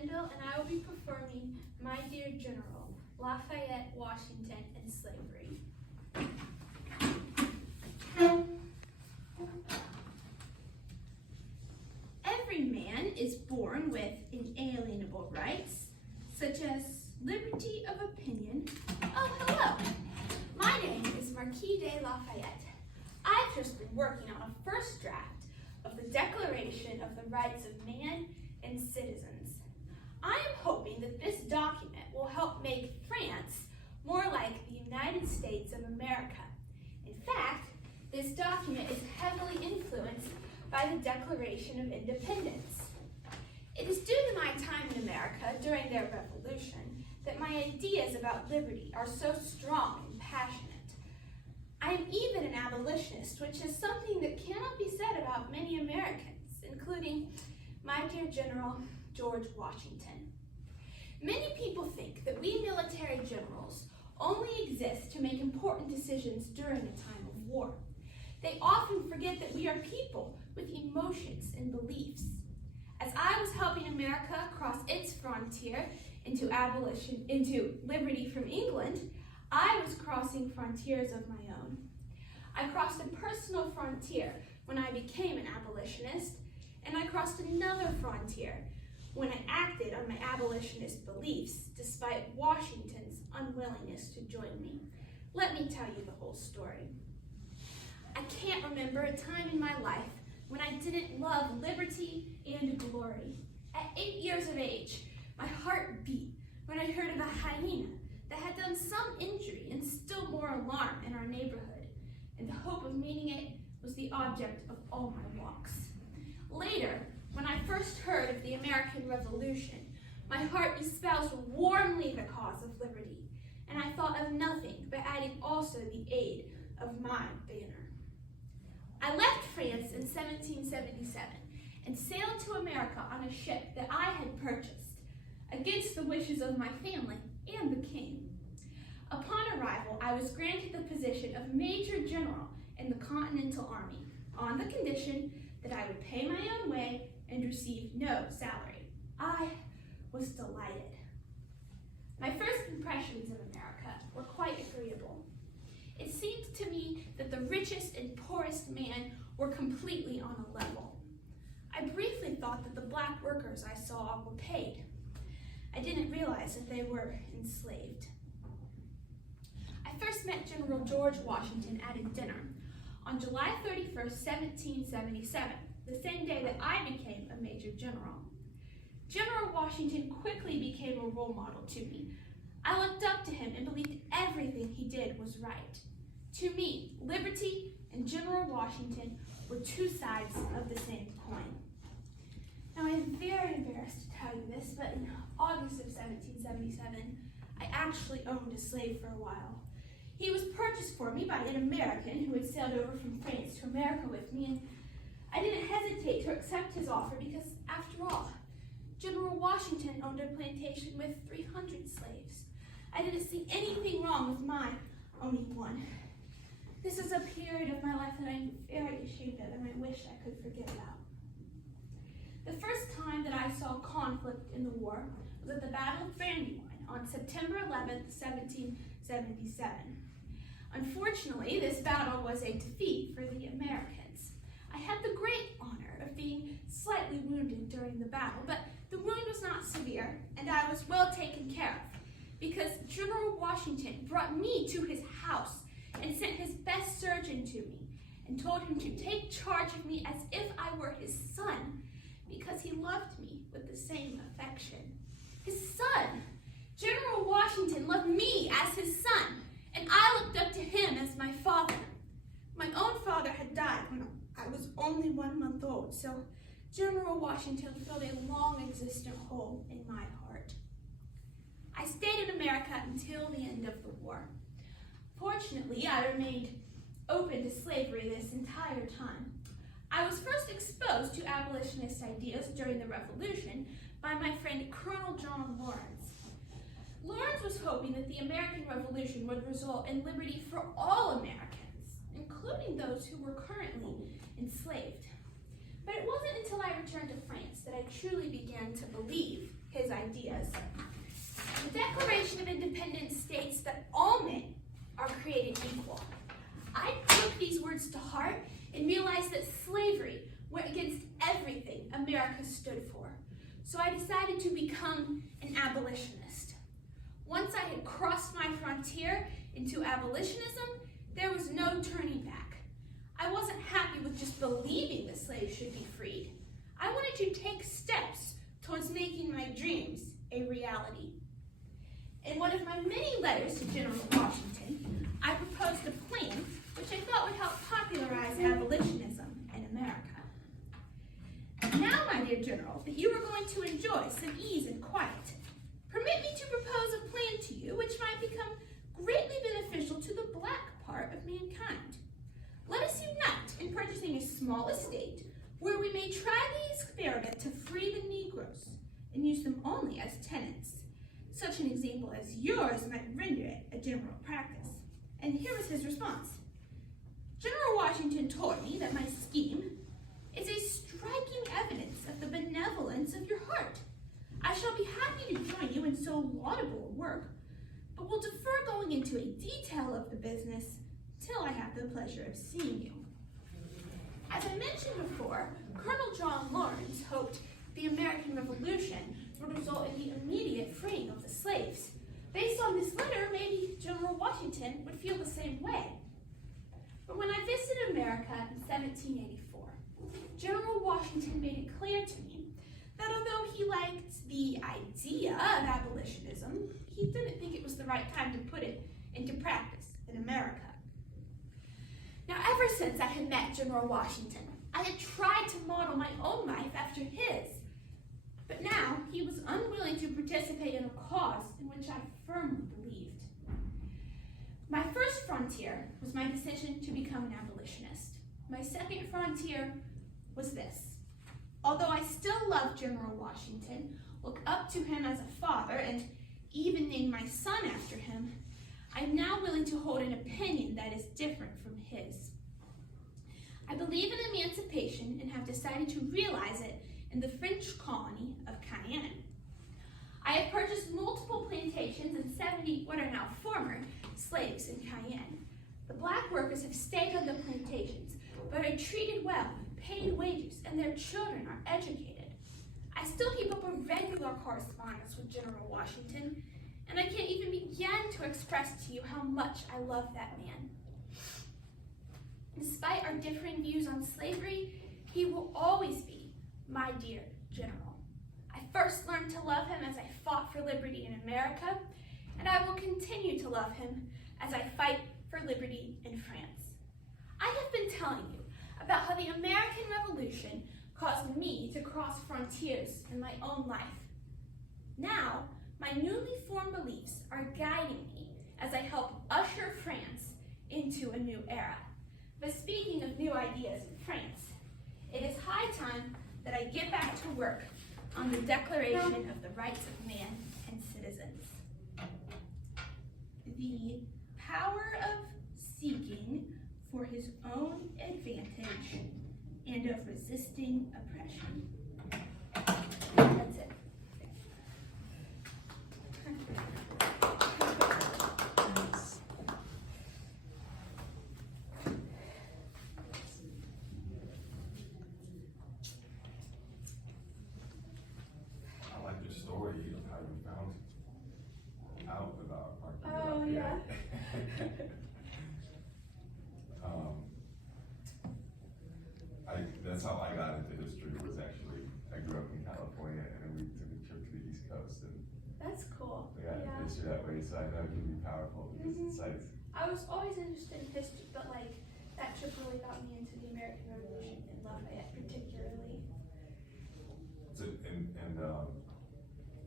Tyndall, and I will be performing My Dear General, Lafayette, Washington, and Slavery. Every man is born with inalienable rights, such as liberty of opinion. Oh, hello. My name is Marquis de Lafayette. I've just been working on a first draft of the Declaration of the Rights of Man and Citizens. I am hoping that this document will help make France more like the United States of America. In fact, this document is heavily influenced by the Declaration of Independence. It is due to my time in America during their revolution that my ideas about liberty are so strong and passionate. I am even an abolitionist, which is something that cannot be said about many Americans, including my dear General George Washington. Many people think that we military generals only exist to make important decisions during a time of war. They often forget that we are people with emotions and beliefs. As I was helping America cross its frontier into liberty from England, I was crossing frontiers of my own. I crossed a personal frontier when I became an abolitionist, and I crossed another frontier when I acted on my abolitionist beliefs despite Washington's unwillingness to join me. Let me tell you the whole story. I can't remember a time in my life when I didn't love liberty and glory. At 8 years of age, my heart beat when I heard of a hyena that had done some injury and still more alarm in our neighborhood, and the hope of meeting it was the object of all my walks. Later, when I first heard of the American Revolution, my heart espoused warmly the cause of liberty, and I thought of nothing but adding also the aid of my banner. I left France in 1777 and sailed to America on a ship that I had purchased, against the wishes of my family and the king. Upon arrival, I was granted the position of Major General in the Continental Army, on the condition that I would pay my own way and receive no salary. I was delighted. My first impressions of America were quite agreeable. It seemed to me that the richest and poorest man were completely on a level. I briefly thought that the black workers I saw were paid. I didn't realize that they were enslaved. I first met General George Washington at a dinner on July 31st, 1777, the same day that I became a Major General. General Washington quickly became a role model to me. I looked up to him and believed everything he did was right. To me, liberty and General Washington were two sides of the same coin. Now, I am very embarrassed to tell you this, but in August of 1777, I actually owned a slave for a while. He was purchased for me by an American who had sailed over from France to America with me, and I didn't hesitate to accept his offer because, after all, General Washington owned a plantation with 300 slaves. I didn't see anything wrong with my owning one. This is a period of my life that I'm very ashamed of and I wish I could forget about. The first time that I saw conflict in the war was at the Battle of Brandywine on September 11th, 1777. Unfortunately, this battle was a defeat for the Americans. I had the great honor of being slightly wounded during the battle, but the wound was not severe, and I was well taken care of, because General Washington brought me to his house and sent his best surgeon to me, and told him to take charge of me as if I were his son, because he loved me with the same affection. His son! General Washington loved me as his son, and I looked up to him as my father. My own father had died when I was only 1 month old, so General Washington filled a long existent hole in my heart. I stayed in America until the end of the war. Fortunately, I remained open to slavery this entire time. I was first exposed to abolitionist ideas during the Revolution by my friend Colonel John Lawrence. Lawrence was hoping that the American Revolution would result in liberty for all Americans, including those who were currently enslaved. But it wasn't until I returned to France that I truly began to believe his ideas. The Declaration of Independence states that all men are created equal. I took these words to heart and realized that slavery went against everything America stood for. So I decided to become an abolitionist. Once I had crossed my frontier into abolitionism, there was no turning back. I wasn't happy with just believing that slaves should be freed. I wanted to take steps towards making my dreams a reality. In one of my many letters to General Washington, I proposed a plan which I thought would help popularize abolitionism in America. Now, my dear General, that you are going to enjoy some ease and quiet, permit me to propose a plan to you which might become greatly beneficial to the black part of mankind. Let us unite in purchasing a small estate where we may try the experiment to free the Negroes and use them only as tenants. Such an example as yours might render it a general practice. And here was his response. General Washington told me that my scheme is a striking evidence of the benevolence of your heart. I shall be happy to join you in so laudable a work, but will defer going into a detail of the business till I have the pleasure of seeing you. As I mentioned before, Colonel John Lawrence hoped the American Revolution would result in the immediate freeing of the slaves. Based on this letter, maybe General Washington would feel the same way. But when I visited America in 1784, General Washington made it clear to me that although he liked the idea of abolitionism, he didn't think it was the right time to put it into practice in America. Now, ever since I had met General Washington, I had tried to model my own life after his. But now he was unwilling to participate in a cause in which I firmly believed. My first frontier was my decision to become an abolitionist. My second frontier was this. Although I still love General Washington, look up to him as a father, and even name my son after him, I'm now willing to hold an opinion that is different from his. I believe in emancipation and have decided to realize it in the French colony of Cayenne. I have purchased multiple plantations and 70 what are now former slaves in Cayenne. The black workers have stayed on the plantations, but are treated well, paid wages, and their children are educated. I still keep up a regular correspondence with General Washington, and I can't even begin to express to you how much I love that man. Despite our differing views on slavery, he will always be my dear General. I first learned to love him as I fought for liberty in America, and I will continue to love him as I fight for liberty in France. I have been telling you about how the American Revolution caused me to cross frontiers in my own life. Now, my newly formed beliefs are guiding me as I help usher France into a new era. But speaking of new ideas in France, it is high time that I get back to work on the Declaration of the Rights of Man and Citizens. The power of seeking for his own advantage and of resisting oppression. That's it. I like your story of how you found out about Oh, yeah. That's how I got into history. Was actually I grew up in California and then we took a trip to the East Coast and That's cool. we got into history that way. So I know it can be powerful because it's like I was always interested in history, but like that trip really got me into the American Revolution in Lafayette particularly. so,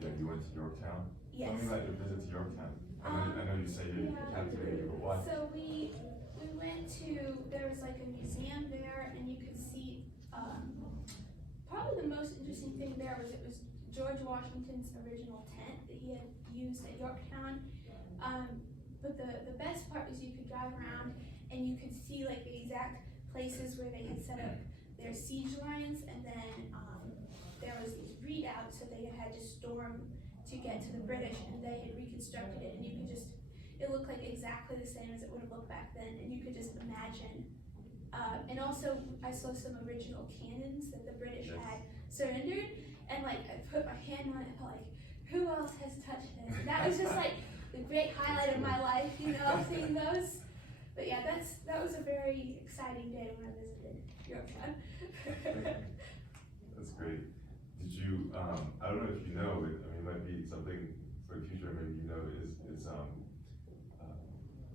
yeah, you went to Yorktown. Yes. Tell me about your visit to Yorktown. I know you say you're captivated, but what? So we went to, there was like a museum there, and you could see, probably the most interesting thing there was it was George Washington's original tent that he had used at Yorktown. But the best part was you could drive around and you could see like the exact places where they had set up their siege lines, and then there was these readouts, so they had to storm to get to the British, and they had reconstructed it, and you could just, it looked like exactly the same as it would have looked back then, and you could just imagine. And also, I saw some original cannons that the British had surrendered, and like I put my hand on it, and like, who else has touched this? And that was just like the great highlight of my life, you know, seeing those. But yeah, that was a very exciting day when I visited Yorktown. That's great. Did you, I don't know if you know, but I mean, it might be something for the future, maybe you know, so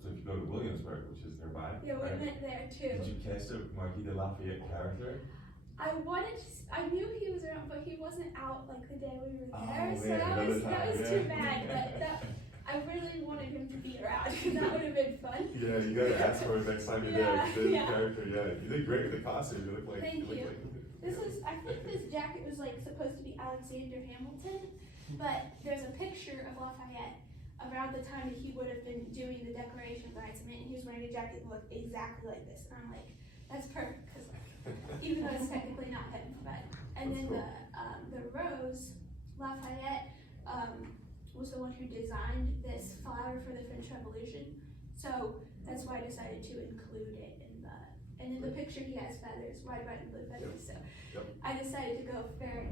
if you go to Williamsburg, which is nearby. Yeah, we right? went there too. Did you cast a Marquis de Lafayette character? I knew he was around, but he wasn't out like the day we were there, Oh, so man, that was too bad, but I really wanted him to be around, that would have been fun. Yeah, you gotta ask for it next time you're there. Yeah. Character, yeah. You did great with the costume. You look like. Thank you. Like, I think this jacket was like supposed to be Alexander Hamilton, but there's a picture of Lafayette around the time that he would have been doing the Declaration of Rights, and he was wearing a jacket that looked exactly like this, and I'm like, that's perfect, because even though it's technically not him, but, and then cool. The rose, Lafayette, was the one who designed this flower for the French Revolution, so that's why I decided to include it and in the picture he has feathers, white and blue feathers, so I decided to go very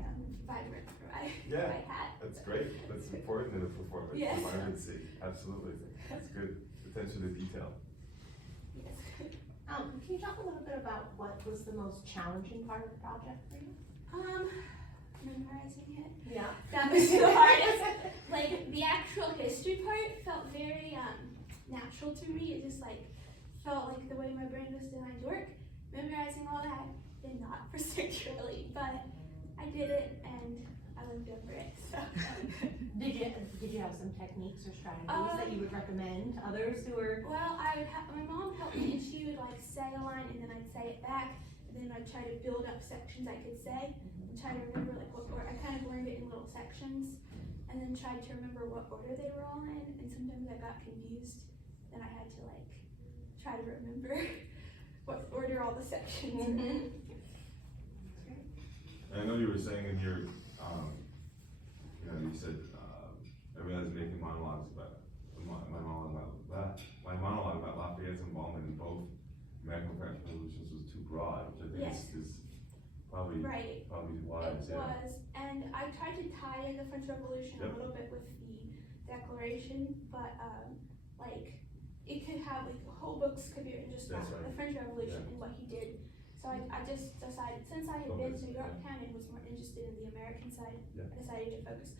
vibrant for my hat. That's great. That's important in a performance. Yes. Environment. Absolutely. That's good. Attention to detail. Yes. Can you talk a little bit about what was the most challenging part of the project for you? Memorizing it. Yeah. That was the hardest. Like the actual history part felt very natural to me. It just like felt like the way my brain was designed to work. Memorizing all that did not particularly, but I did it and I lived over it. So. Did you have some techniques or strategies that you would recommend others who are? Well, I would have my mom help me, and she would like say a line, and then I'd say it back, and then I'd try to build up sections I could say, and try to remember like what order. I kind of learned it in little sections, and then tried to remember what order they were all in. And sometimes I got confused, and I had to like try to remember what order all the sections were in. I know you were saying in your, you said everyone has making monologues about my monologue about Lafayette's involvement in both American French revolutions was too broad, which I think is probably wise. It was, and I tried to tie in the French Revolution a little bit with the Declaration, but like it could have like whole books could be written just about the French Revolution and what he did. So I just decided, since I had been to Yorktown and was more interested in the American side, I decided to focus.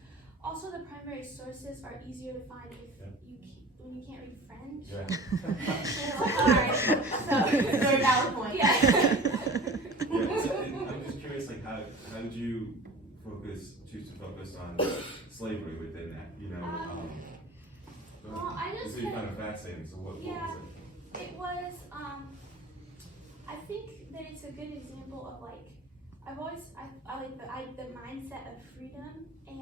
Also, the primary sources are easier to find if when you can't read French. Yeah. So Very valid point. Yeah. So, I'm just curious, like, how did you choose to focus on slavery within that? Well, I just you found it fascinating. So what was it? It was I think that it's a good example of like I like the mindset of freedom, and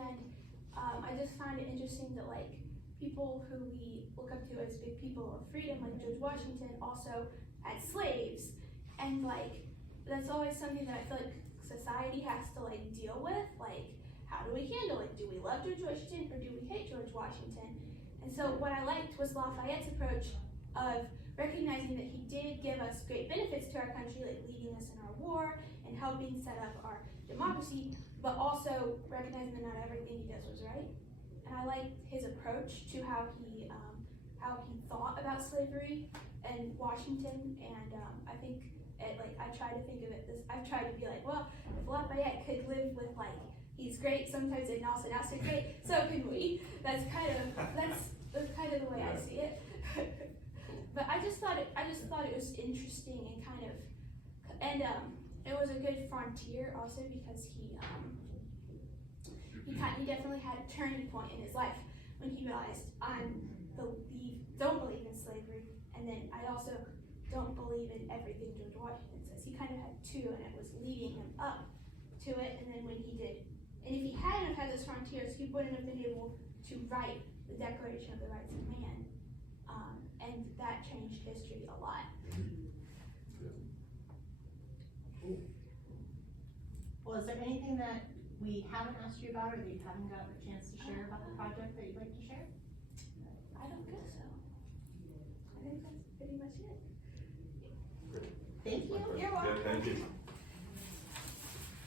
I just find it interesting that like people who we look up to as big people of freedom, like George Washington, also had slaves, and like that's always something that I feel like society has to like deal with. Like, how do we handle it? Do we love George Washington or do we hate George Washington? And so what I liked was Lafayette's approach of recognizing that he did give us great benefits to our country, like leading us in our war and helping set up our democracy, but also recognizing that not everything he does was right. And I liked his approach to how he thought about slavery and Washington, and I think I try to think of it this. I've tried to be like, well, if Lafayette could live with like he's great sometimes and also not so great, so can we. That's kind of the way I see it. But I just thought it was interesting and it was a good frontier also because he definitely had a turning point in his life when he realized don't believe in slavery, and then I also don't believe in everything George Washington says. He kind of had two, and it was leading him up to it. And then when he did, and if he hadn't have had those frontiers, he wouldn't have been able to write the Declaration of the Rights of Man, and that changed history a lot. Well, is there anything that we haven't asked you about or that you haven't got a chance to share about the project that you'd like to share? I don't guess so. I think that's pretty much it. Thank you. You're welcome. Yeah, thank you.